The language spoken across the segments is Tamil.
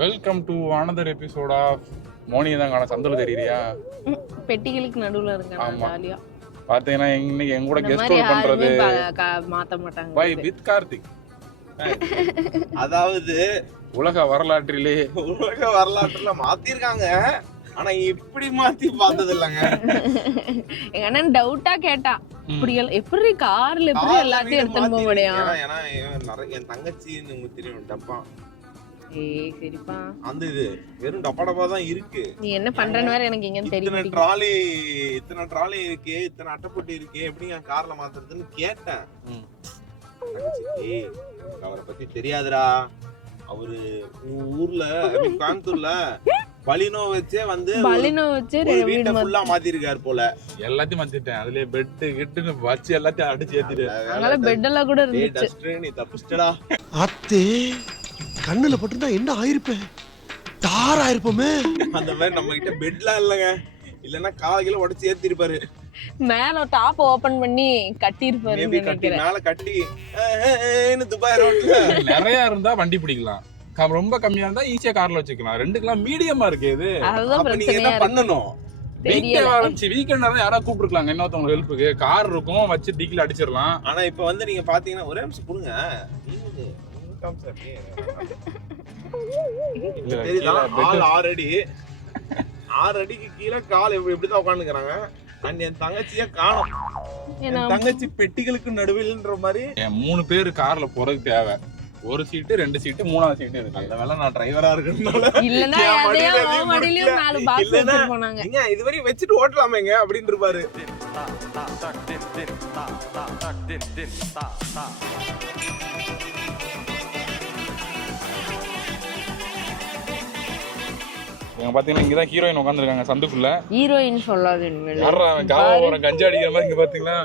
Welcome to another episode of மோனி தான் காண சந்தில தெரியறியா பெட்டிகளுக்கு நடுவுல இருக்காங்க ஜாலியா பாத்தீங்கன்னா இன்னைக்கு எங்க கூட கெஸ்ட் ரோல் பண்றது மாத்த மாட்டாங்க பை வித் கார்த்திக். அதாவது உலக வரலாற்றிலே மாத்திருக்காங்க, ஆனா இப்படி மாத்தி பார்த்தது இல்லங்க. எங்க அண்ணன் டவுட்டா கேட்டா இப்படி எப்படி கார்ல எப்படி எல்லாத்தையும் எடுத்துட்டு போக முடியும்? ஏன்னா என் தங்கச்சி உங்களுக்கு தெரியும் டப்பா. ஏய் சரிப்பா, அந்த இது வெறும் டப்பா டப்பா தான் இருக்கு. நீ என்ன பண்றன்னு வேற எனக்கு எங்க தெரியும். இத்தனை ட்ராலி இருக்கு, இத்தனை அட்டைப்பொட்டி இருக்கு, எப்படி நான் கார்ல மாத்துறதுன்னு கேட்டேன். அவரை பத்தி தெரியாதுடா, அவரு ஊர்ல கோயம்புத்தூர்ல பலினோ வச்சே வீடு ஃபுல்லா மாத்திருக்காரு போல. எல்லாத்தையும் மாத்திட்டேன், அதுலயே பெட் கிட்டுன்னு வச்சு எல்லாத்தையும் அடிச்சு ஏத்திட்டேன். அதனால பெட் எல்லாம் கூட இருந்துச்சு. நீ தப்பிச்சிட்டடா அத்தே, கண்ணுல பட்டுதான் என்ன ஆயிருப்பேன், தார் ஆயிருப்போமே. அந்த மாதிரி நம்ம கிட்ட பெட்லாம் இல்லங்க, இல்லன்னா காலையில உடைச்சு ஏத்திருப்பாரு. மேல டாப் ஓபன் பண்ணி கட்டி இருப்பாரு நினைக்கிறேன். மேல கட்டி துபாய் ரோட்ல நிறைய இருந்தா வண்டி பிடிக்கலாம், ரொம்ப கம்மியா இருந்தா ஈஸியா கார்ல வச்சுக்கலாம். ரெண்டுக்கெல்லாம் மீடியமா இருக்கு. இது அதுதான் பிரச்சனையா பண்ணணும். வீக்கெண்ட் யாராவது கூப்பிட்டுருக்காங்க இன்னொருத்தவங்க ஹெல்ப்புக்கு. கார் இருக்கும், வச்சு டிக்கில அடிச்சிடலாம். ஆனா இப்ப வந்து நீங்க பாத்தீங்கன்னா ஒரே நிமிஷம் கொடுங்க. ஆறு அடிக்கு கீழே கால் எப்படிதான் உட்காந்துக்கிறாங்க. என் தங்கச்சியா காணும். என் தங்கச்சி பெட்டிகளுக்கு நடுவில்ன்ற மாதிரி 3 பேர் கார்ல போறதுக்கு தேவை. ஒரு சீட்டு, 2 சீட்டு, 3வது சீட்டு இருக்கு. அந்த வேலை நான் டிரைவரா இருக்கறதுனால இதுவரை வச்சுட்டு ஓட்டலாமேங்க அப்படின்னு இருப்பாரு. இங்க பாத்தீங்கன்னா இங்கதான் ஹீரோயின் உட்காந்துருக்காங்க சந்துக்குள்ள. ஹீரோயின் சொல்லாது கஞ்சா அடிக்கிற மாதிரி. இங்க பாத்தீங்கன்னா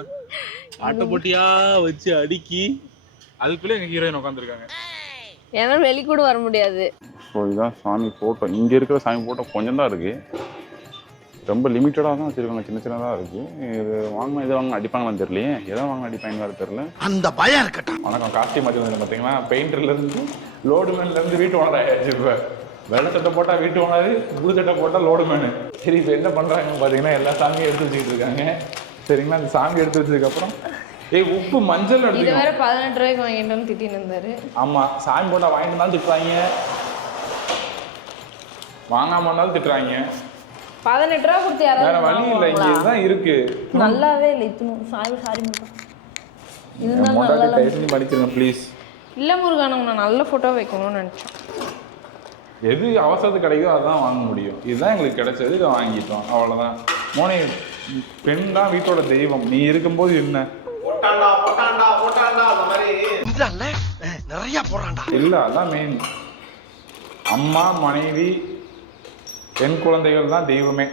ஆட்ட போட்டியா வச்சு அடுக்கி அதுக்குள்ள எங்க ஹீரோயின் உட்காந்துருக்காங்க. ஏன்னா வெளி கூட வர முடியாது. ஸோ இதுதான் சாமி போட்டோ. இங்கே இருக்கிற சாமி போட்டோ கொஞ்சம் தான் இருக்குது, ரொம்ப லிமிட்டடாக தான் வச்சுருக்காங்க, சின்ன சின்னதாக இருக்குது. இது வாங்கினா இதை வாங்க அடிப்பாங்களான்னு தெரியலையே, எதை வாங்க அடிப்பாங்க வேறு தெரியல. அந்த பயம் இருக்கட்டும். வணக்கம், காஸ்டியூம் மாற்றி வந்து பார்த்தீங்கன்னா பெயிண்டர்லேருந்து லோடுமேன்லேருந்து வீட்டு ஓனர் ஆகிடுச்சிருப்பேன். வெள்ளை சட்டை போட்டால் வீட்டு ஓனர், புது சட்டை போட்டால் லோடுமேனு. சரி இப்போ என்ன பண்ணுறாங்கன்னு பார்த்தீங்கன்னா எல்லா சாமியும் எடுத்து வச்சுக்கிட்டு இருக்காங்க. சரிங்களா, அந்த சாமி எடுத்து வச்சதுக்கப்புறம் உப்பு மஞ்சள் இது வேற 18 ரூபாய்க்கு வாங்கிட்டு திட்டின்னு இருந்தாரு. ஆமா, சாமி போட்டா வாங்கிட்டு தான் திட்டுறாங்க, வாங்காம இருந்தாலும் திட்டுறாங்க. 18 ரூபா கொடுத்து யாராவது வேற வழி இல்லை, இங்க இதுதான் இருக்கு. நல்லாவே இல்லை. சாரி மட்டும் இதுதான் நல்லா டைப்னி படிக்கிறேன் ப்ளீஸ். இல்ல முருகன், நான் நல்ல போட்டோ வைக்கணும்னு நினைச்சேன். எது அவசரத்துக்கு கிடைக்குதோ அதான் வாங்க முடியும். இதுதான் எங்களுக்கு கிடைச்சது, இதை வாங்கிட்டோம், அவ்வளவுதான். மோனே, பெண் தான் வீட்டோட தெய்வம். நீ இருக்கும்போது என்ன நிறைய போறான்டா இல்ல, அதான் மெயின். அம்மா, மனைவி, பெண் குழந்தைகள் தான் தெய்வமே.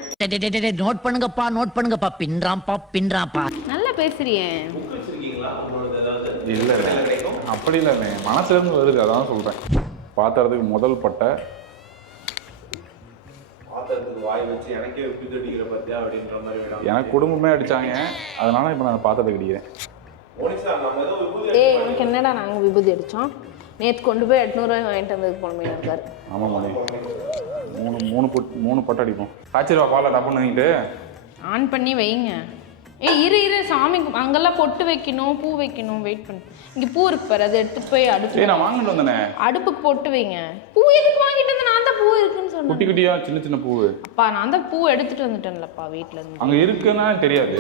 நோட் பண்ணுங்கப்பா பின்றாம்பா. நல்லா பேசுறியே. இல்ல அப்படி இல்ல, மனசுல இருந்து வருது, அதான் சொல்றேன். பாத்திரத்துக்கு முதல் பட்டை, எனக்கு குடும்பமே அடிச்சாங்க, அதனால இப்ப நான் பாத்திரத்தை கடிக்கிறேன். ஏய், உனக்கு என்னடா நாங்க விபூதி அடிச்சோம்? நேற்று கொண்டு போய் 800 ரூபாய் வாங்கிட்டு வந்ததுக்கு போனமே இருக்காரு. ஆமா மணி, மூணு பட்டை அடிப்போம். காய்ச்சிருவா பாலை டப்புன்னு வாங்கிட்டு ஆன் பண்ணி வைங்க. ஏய் இரு சாமிக்கு அங்கெல்லாம் பொட்டு வைக்கணும், பூ வைக்கணும். வெயிட் பண்ணு, இங்க பூ இருக்கு பாரு, அதை எடுத்து போய் அடுப்பு. நான் வாங்கிட்டு வந்தேனே, அடுப்புக்கு பொட்டு வைங்க. பூ எதுக்கு வாங்கிட்டு வந்தேன்? நான் தான் பூ இருக்குன்னு சொன்னேன். குட்டி குட்டியா சின்ன சின்ன பூ. அப்பா நான் தான் பூ எடுத்துட்டு வந்துட்டேன்லப்பா வீட்டுல இருந்து. அங்க இருக்குன்னா தெரியாது.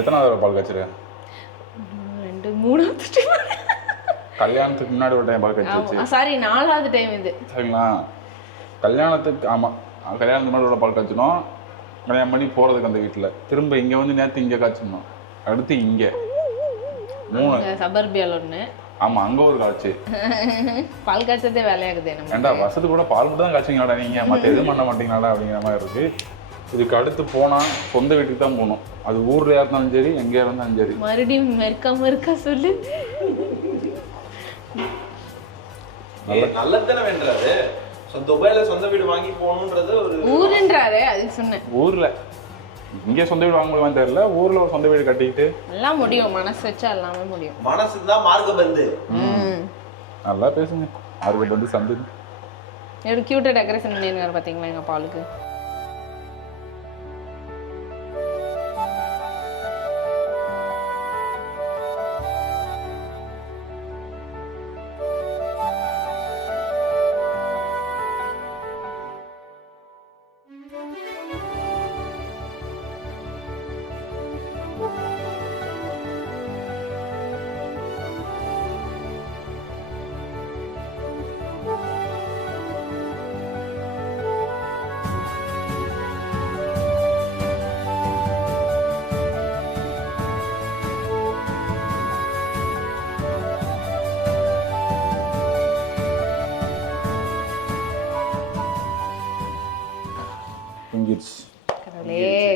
எத்தனாவது பால் காய்ச்சிரு? 2 3வது டைம். கல்யாணத்துக்கு முன்னாடி ஒரு டைம் பால் காய்ச்சி. சாரி, 4வது டைம் இது. சரிங்களா, கல்யாணத்துக்கு கல்யாணத்துக்கு முன்னாடி பால் காய்ச்சணும். கல்யாணம் பண்ணி போறதுக்கு அந்த வீட்டுல திரும்ப இங்க வந்து நேற்று இங்க காய்ச்சணும், அடுத்து இங்க 3 சபர்பியால ஒண்ணு. ஆமா, அங்க ஒரு காய்ச்சி. பால் காய்ச்சதே வேலையாகுது. ஏண்டா வருஷத்துக்கு கூட பால் மட்டும் தான் காய்ச்சிங்களாடா நீங்க, மற்ற எதுவும் பண்ண மாட்டீங்களாடா அப்படிங்கிற மாதிரி இருக்கு. இதுக்கு அடுத்து போனால் சொந்த வீட்டுக்கு தான் போகணும். அது ஊர்லையா இருந்தாலும் சரி, எங்கேயா இருந்தாலும் சரி. மறுபடியும் மறுக்கா சொல்லு. நல்லதானே வேண்டாது. துபாயில சொந்த வீடு வாங்கி போகணுன்றது ஒரு ஊருன்றாரு, அது சொன்னேன். ஊர்ல இங்கே சொந்த வீடு வாங்க முடியுமான்னு தெரியல. ஊர்ல ஒரு சொந்த வீடு கட்டிக்கிட்டு எல்லாம் முடியும், மனசு வச்சா எல்லாமே முடியும். மனசு தான் மார்க்க பந்து. நல்லா பேசுங்க. மார்க்க பந்து சந்து எப்படி கியூட்டா டெக்கரேஷன் பண்ணிருக்காரு பாத்தீங்களா எங்க பாலுக்கு.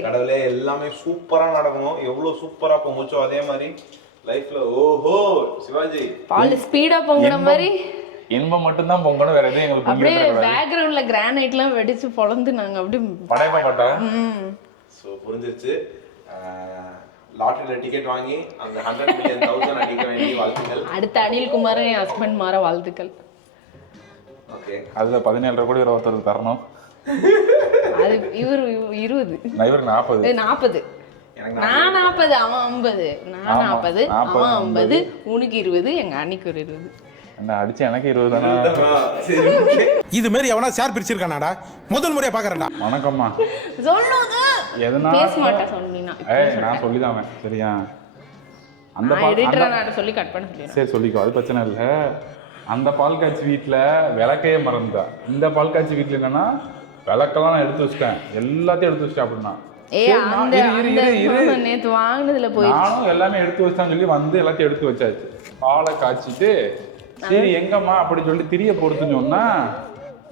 கடவுளே, எல்லாமே சூப்பரா நடக்கணும். எவ்வளவு சூப்பரா போச்சோ அதே மாதிரி லைஃப்ல. ஓஹோ சிவாஜி, பால் ஸ்பீடா பொங்குற மாதிரி இன்பம் மட்டும் தான் பொங்கணும், வேற எதுவும் எங்களுக்கு அப்படியே பேக்ரவுண்ட்ல கிரானைட்லாம் வெடிச்சு பொளந்து நாங்க அப்படியே படைப்பா மாட்டோம். சோ புரிஞ்சிருச்சு. லாட்டரியில டிக்கெட் வாங்கி அந்த 100 மில்லியன் 1000 அடிக்க வேண்டிய வாழ்த்துக்கள். அடுத்த அனில் குமார் என் ஹஸ்பண்ட் மாற வாழ்த்துக்கள். ஓகே, அதுல 17 கோடி ஒருத்தருக்கு தரணும். அது இவர் 20, இவர் 40. 40. நான் 40, அவன் 50. நான் 40, அவன் 50. உனக்கு 20, எங்க அன்னைக்கு ஒரு 20. என்ன அடிச்சு எனக்கு 20 தானே. இது மாதிரி எவனா ஷேர் பிரிச்சிருக்கானாடா? முதல் முறையா பாக்குறேன்டா. வணக்கம்மா. சொல்லுங்க. எதனா பேச மாட்டேன் சொன்னீனா. நான் சொல்லிதாவேன். சரியா? அந்த எடிட்டர் சொல்லி கட் பண்ண சொல்லிடுறேன். சரி சொல்லிக்கோ, அது பிரச்சனை இல்லை. அந்த பால் காய்ச்சி வீட்டில் விளக்கையே மறந்துட்டா. இந்த பால் காய்ச்சி வீட்டில் என்னன்னா விளக்கெல்லாம் நான் எடுத்து வச்சிட்டேன், எல்லாத்தையும் எடுத்து வச்சிட்டேன். அப்படின்னா நேத்து வாங்கினதுல போய் நானும் எல்லாமே எடுத்து வச்சான்னு சொல்லி வந்து எல்லாத்தையும் எடுத்து வச்சாச்சு. பாலை காய்ச்சிட்டு சரி எங்கம்மா அப்படின்னு சொல்லி திரிய பொறுத்துன்னு சொன்னா,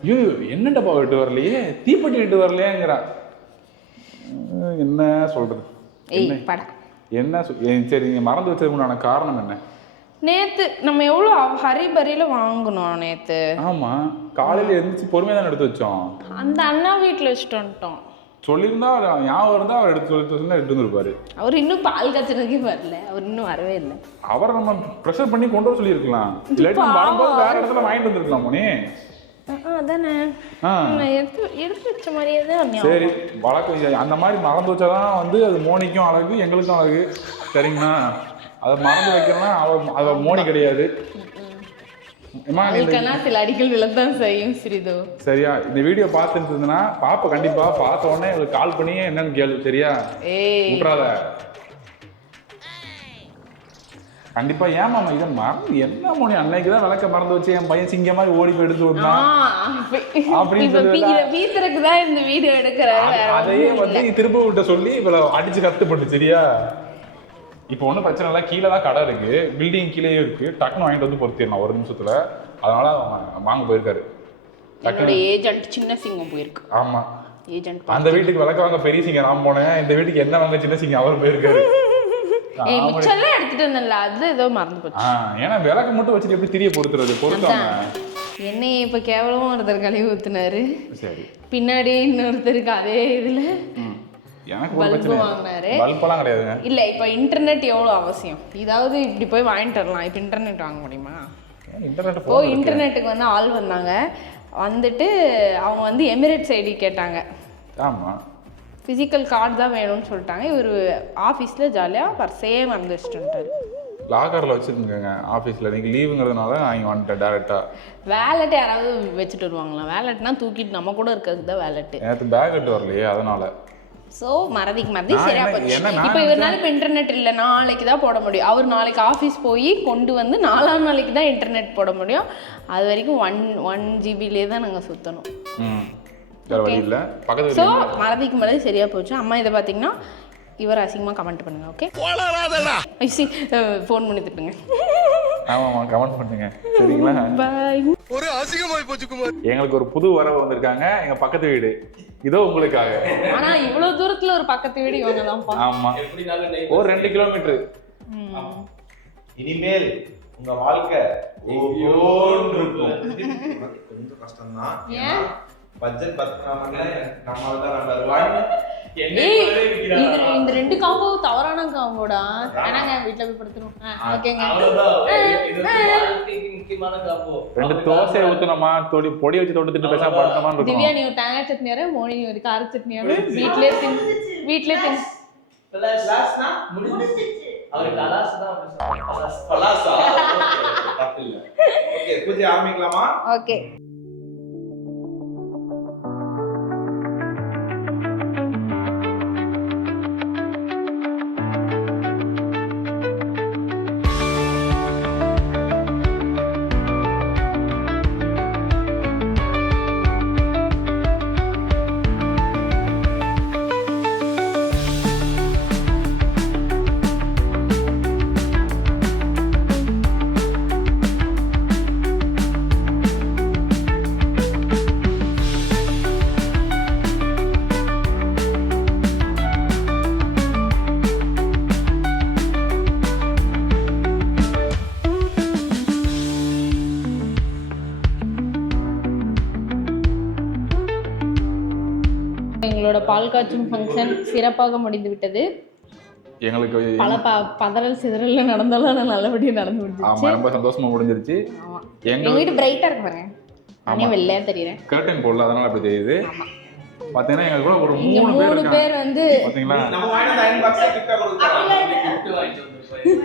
ஐயோ என்ன டப்பா விட்டு வரலையே, தீப்பெட்டி விட்டு வரலையேங்கிறான். என்ன சொல்றது? என்ன சரி நீங்க மறந்து வச்சதுக்கு உண்டான காரணம் என்ன? நேத்து நம்ம எவ்வளவு ஹரிபரியில வாங்கணும் நேத்து. ஆமா, காலையில எழுந்துச்சு பொறுமையா தான் எடுத்து வச்சோம். அந்த அண்ணா வீட்டுல வச்சுட்டு வந்துட்டோம். சொல்லியிருந்தா ஞாபகம் இருந்தா அவர் எடுத்து இருப்பாரு. அவர் இன்னும் பால் காய்ச்சறதுக்கே வரல, அவர் இன்னும் வரவே இல்லை. அவரை நம்ம ப்ரெஷர் பண்ணி கொண்டு வர சொல்லியிருக்கலாம். இல்லாட்டி வரும்போது வேற இடத்துல வாங்கிட்டு வந்துருக்கலாம் மோனி. அதானே எடுத்து வச்ச மாதிரியே தான். சரி வழக்கம் அந்த மாதிரி மறந்து வச்சாதான் வந்து அது மோனிக்கும் அழகு, எங்களுக்கும் அழகு. சரிங்களா? அதை மறந்து வைக்கணும்னா அவ மோனி கிடையாது. சில அடிக்கல் விழத்தான் செய்யும் சிறிதோ. சரியா? இந்த வீடியோ பார்த்துட்டு இருந்ததுன்னா பாப்ப கண்டிப்பா பார்த்த உடனே உங்களுக்கு கால் பண்ணி என்னன்னு கேளு. சரியா? விட்றாத கண்டிப்பா. ஏமாமா இதை மறந்து என்ன மோனி, அன்னைக்குதான் விளக்க மறந்து வச்சு என் பையன் சிங்க மாதிரி ஓடி போய் எடுத்து வந்தான் அப்படின்னு வீட்டுக்குதான் இந்த வீடியோ எடுக்கிறாரு. அதையே வந்து திரும்ப விட்ட சொல்லி இவ்வளவு அடிச்சு கஷ்டப்பட்டு. சரியா? இப்போ ஒன்றும் பிரச்சனை இல்லை, கீழே தான் கடை இருக்கு, பில்டிங் கீழே இருக்கு. டக்குன்னு வாங்கிட்டு வந்து பொறுத்திடலாம் 1 நிமிஷத்துல. அதனால வாங்க போயிருக்காரு. ஏஜென்ட் சின்ன சிங்கம் போயிருக்கு. ஆமா, ஏஜென்ட் அந்த வீட்டுக்கு விளக்க வாங்க பெரிய சிங்கம் நான் போனேன், இந்த வீட்டுக்கு என்ன வாங்க சின்ன சிங்கம் அவர் போயிருக்காரு. மிச்சம்லாம் எடுத்துட்டு வந்தேன்ல, அது ஏதோ மறந்து போச்சு. ஏன்னா விளக்கு மட்டும் வச்சுட்டு எப்படி திரிய பொறுத்துறது? பொறுத்தாங்க. என்னைய இப்ப கேவலமா ஒருத்தர் கழுவி ஊத்துனாரு. சரி, பின்னாடி இன்னொருத்தருக்கு அதே இதுல எனக்கு பல்பு வாங்கினாரு. பல்பெல்லாம் கிடையாதுங்க. இல்ல இப்ப இன்டர்நெட் எவ்வளவு அவசியம். இதாவது இப்படி போய் வாங்கிட்டு வரலாம், இப்ப இன்டர்நெட் வாங்க முடியுமா? இன்டர்நெட்டுக்கு வந்து ஆள் வந்தாங்க. வந்துட்டு அவங்க வந்து எமிரேட்ஸ் ஐடி கேட்டாங்க. ஆமா, பிசிக்கல் கார்டு தான் வேணும்னு சொல்லிட்டாங்க. இவர் ஆஃபீஸ்ல ஜாலியா பர்ஸே மறந்து வச்சுட்டு வந்துட்டாரு. லாக்கர்ல வச்சிருக்கேங்க ஆஃபீஸ்ல. இன்னைக்கு லீவுங்கிறதுனால நான் வந்துட்டேன் டேரக்டா. வேலெட் யாராவது வச்சுட்டு வருவாங்களா? வேலெட்னா தூக்கிட்டு நம்ம கூட இருக்கிறது தான் வேலெட். நேற்று பேக் எடுத்து வரலையே, அதனால. ஸோ மறதி சரியா போச்சு. இப்போ இவர்னால இப்போ இன்டர்நெட் இல்லை, நாளைக்கு தான் போட முடியும். அவர் நாளைக்கு ஆஃபீஸ் போய் கொண்டு வந்து 4ஆம் நாளைக்கு தான் இன்டர்நெட் போட முடியும். அது வரைக்கும் 1 GB தான் நாங்கள் சுற்றணும். ஸோ மறதிக்கு மேலே சரியா போச்சு. அம்மா இதை பார்த்தீங்கன்னா இவர் அசிங்கமாக கமெண்ட் பண்ணுங்க. ஓகே, ஃபோன் பண்ணி திட்டுங்க. ஆமாம், கமெண்ட் பண்ணுங்க. சரிங்களா? பாய். ஒரு அசிங்கமாய் போச்சு குமார். எங்களுக்கு ஒரு புது வரவு வந்திருக்காங்க, எங்க பக்கத்து வீடு. இதோ உங்களுக்காக. ஆனா இவ்வளவு தூரத்துல ஒரு பக்கத்து வீடு இவங்க தான்ப்பா. ஆமா, ஒரு 2 கிலோமீட்டர். இனிமேல் உங்க வாழ்க்கை எங்கேயோன்னு இருக்கும். கொஞ்சம் கஷ்டம் தான். ஏன் பட்ஜெட் பத்தனாமன்னா நம்மால தான் நம்பர் இந்த 2 காம்போ தவறான காம்போடா. ஆனாங்க வீட்ல போய் படுத்துறோம். ஓகேங்க. முக்கியமான காம்போ. 2 தோசை ஊத்துனமா, பொடி வச்சு தொட்டுட்டு பேசாம படுத்தமா இருக்கும். திவ்யா நீ ஒரு தேங்காய் சட்னியாரு, மோனி நீ ஒரு கார சட்னியாரு. வீட்லயே தின். கிளாஸ்னா முடிஞ்சிச்சு. அவர் கலாஸ் தான் அப்படி சொல்றாரு. கலாஸா? தப்பு இல்ல. ஓகே, பூஜை ஆரம்பிக்கலாமா? ஓகே. எங்களோட பால் காய்ச்சும் ஃபங்க்ஷன் சிறப்பாக முடிந்து விட்டது. எங்களுக்கு பல பதறல் சிதறல் நடந்தாலும் நல்லபடியாக நடந்து முடிஞ்சிருச்சு. ஆமா, ரொம்ப சந்தோஷமா முடிஞ்சிருச்சு. ஆமா, எங்க வீட்டு பிரைட்டா இருக்கு பாருங்க. நானே வெள்ளையா தெரியுறேன். கர்டன் போடல, அதனால அப்படி தெரியுது. பாத்தீங்கன்னா எங்க கூட ஒரு 3 பேர் வந்து பாத்தீங்களா. நம்ம வாங்கின அயன் பாக்ஸ் கிட்ட கொடுத்துறோம். கிஃப்ட் வாங்கிட்டு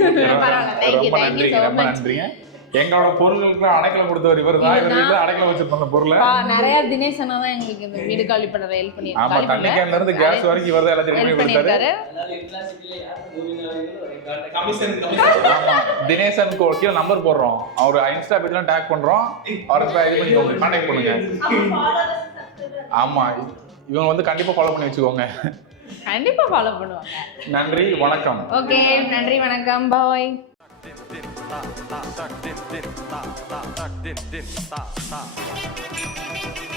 வந்து ரொம்ப நன்றிங்க, ரொம்ப நன்றிங்க. எங்களோட பொருட்களுக்கு அடைக்கல கொடுத்தவர் இவர் தான். இவர் வீட்டுல அடைக்கல வச்சிருந்த பொருளை நிறைய தினேஷ் அண்ணா தான் எங்களுக்கு இந்த வீடு காலி பண்ண ஹெல்ப் பண்ணி. ஆமா, தண்ணி கேன்ல இருந்து கேஸ் வரைக்கும் இவர் தான் எல்லாத்தையும் கொடுத்தாரு. அதனால யூனிவர்சிட்டில யார் மூவினாலும் ஒரு கான்டாக்ட் கமிஷன் ஆமா, தினேசன் கீழ நம்பர் போடுறோம். அவர் இன்ஸ்டா பேஜ்ல டாக் பண்றோம். அவரை இது பண்ணிக்கோங்க, கான்டாக்ட் பண்ணுங்க. ஆமா, இவங்க வந்து கண்டிப்பா ஃபாலோ பண்ணி வச்சுக்கோங்க. கண்டிப்பா ஃபாலோ பண்ணுவாங்க. நன்றி, வணக்கம். ஓகே, நன்றி, வணக்கம், பாய். Ta ta ta ta ta ta ta ta ta ta ta